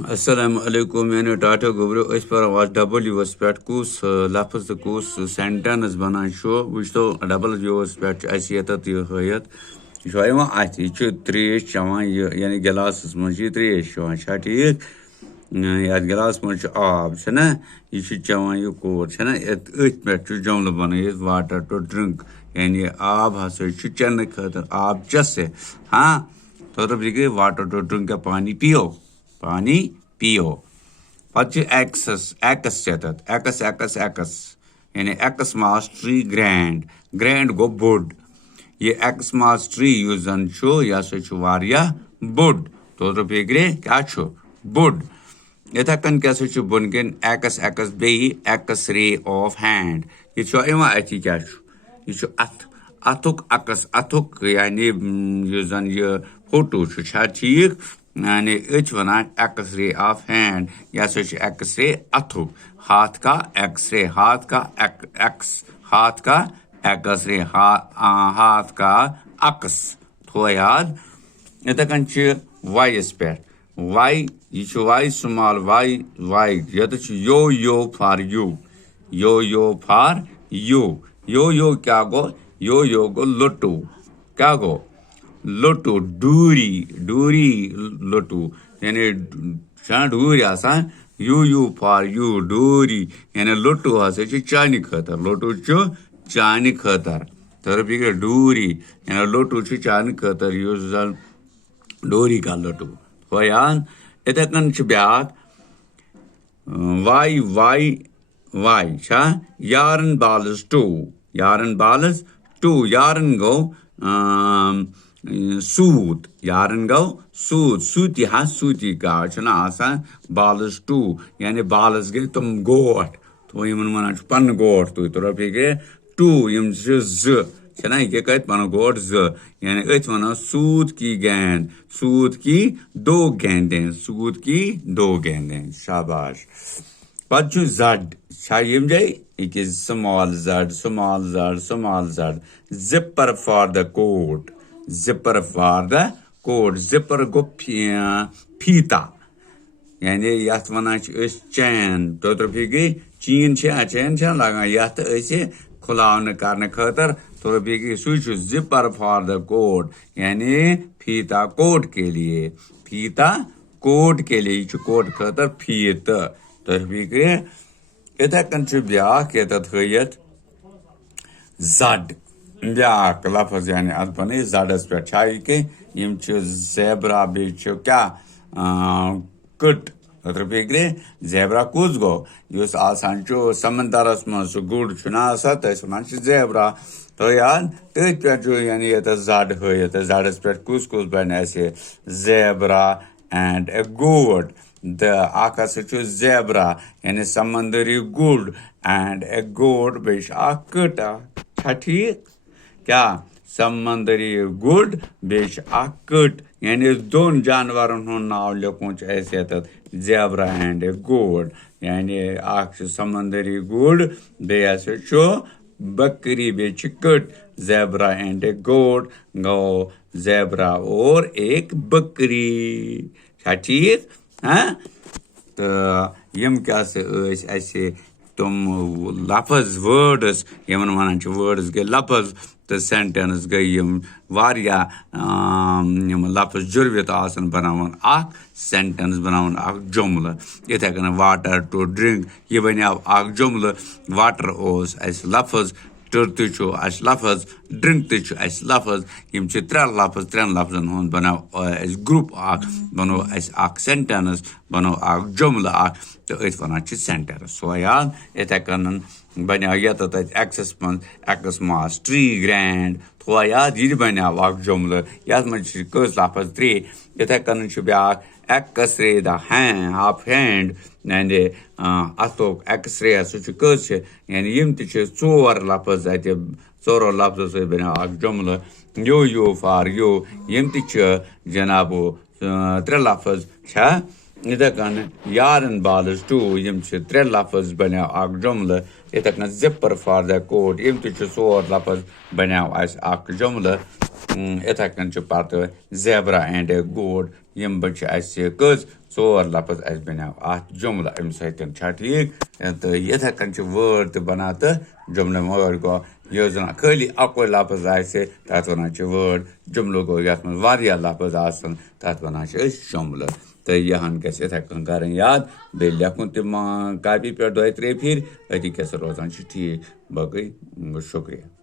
Assalamualaikum yani Tata Gubru is पर आवाज W पे कुछ लफ्ज तो कुछ सेंटेंस बना शो वुचतो W पे ऐसियत ये हैत शो यमा आती च त्रेश चवान यानी गिलास में च त्रेश चवान छा ठीक या गिलास में च आब छना ये चवान ये कोर छना अथ पे जुमल बन वाटर टू ड्रिंक यानी आब हसा चन खतर आब चसे हाँ तो वाटर टू ड्रिंक पानी पियो पानी पियो पच्चीस एक्स एक्स यानी एक्स मास ट्री ग्रैंड गो बोड ये एक्स मास ट्री युस जन यह वारिया बोड तो फिक्रे क्या बोड इथे कन क्या बुन कन एक्स बे एक्स रे ऑफ हैंड यह अथी क्या यह अथ अथुक अकस अथुक यानी युस जन यह फोटो ठीक यानी वन एक्स रे ऑफ हैंड यह एक्स रे अथु हाथ का एक्स रे हाथ का एक्स रे हाथ का अक्स थो याद इथे कन वाइस पे वाई यह वाई स्मॉल वाई ये यो फॉर यू फॉर यो क्या गो यो गो लुटू क्या गो लोटू डूरी लोटू यानी डूर यू फॉर यू डूरी यानी लोटू हसा चान खतर लोटू चान खतर तर फिक्र डूरी यानी लोटू चान खतर जन डोरी का लोटू हो यान इथे कन ब्या वाई यारन बालस टू यारन गो सूत यारन गो सूती हाँ सूती गाड़ बालस टू यानी बालस गए तुम गोट तो वन पन गोट तो फिक्र टू यम जना ये कत पन गोट यानी अथ वन सूत की दो गेंदें शाबाश पु जड यम जाए स्मॉल जड zipper for the coat zipper गो फीता यानी यथ वन चैन तो गई चैन लगान यथ खुलावन कर खतर तो सू जिपर फॉर द कोट यानी फीता कोट के लिए यह कोट खतर फीत तो इथे कन ब्या हयत जड ब्या लफज यानी अत बन जडस पे जेबरा बे क्या कट तो फिक्रे जेबरा कुछ गो समंदरस मज गुड़ तस वन जेबरा तो याद तथ पे यानी ये जड हयत जडस पे कुछ बन zebra and a goat zebra यानी समंदरी गुड़ and a goat bay cut ठीक क्या समंदरी गुड़ बे कट यानी दोन जानवरन हूं नाव लिखुन जेबरा एंड ए गोट यानी समंदरी गुड़ बे बकरी बे कट जेबरा एंड ए गोट गो जेबरा और एक बकरी ठीक हाँ तो यम क्या तुम लफज वर्ड्स यमन वन वर्ड्स गए लफज तो सेंटेंस गई वारिया लफज जुर्वित बनावन सेंटेंस बनावन जुमल इथे कन वाटर टू ड्रिंक यह बन जुमल वाटर लफज टुर लफज ड्रिंक लफज यम त्रे लफज त्रेन लफजन हूं बनाव ग्रुप बनो सेंटेंस बनो जुमल तो वन सेंटेंस सो याद इथे कन बनो ये एक्सस मन एक्स मास ट्री ग्रैंड थो याद यह बनो जुमल ये कस लफज त्रे इथे कन ब्या X ray the half hand यानी अथुक एक्स रे कस यानी यम तोर लफज चोरो लफजों से बनो जुमल यो फॉर यम जनाब त्रे लफज इथे कन यारन बालस टू यम त्रे लफज बनो जुमल इतने कन जिपर फॉर द कोट यम तोर लफज बनो जुमल इतने कन पे जेब्रा एंड ए गोट यम कज चोर लफज बनो जुमल अम सह ठीक तो इतने कन वर्ड बना तो जुमल मगर गो यह जन खाली अको लफज तथ वन वर्ड जुमल गो ये लफज तथ वन जुमल तो यहन गथे कन कर याद बे लेखुन तम कापी पे 2-3 फिर अति रोजान ठीक बाकी शुक्रिया।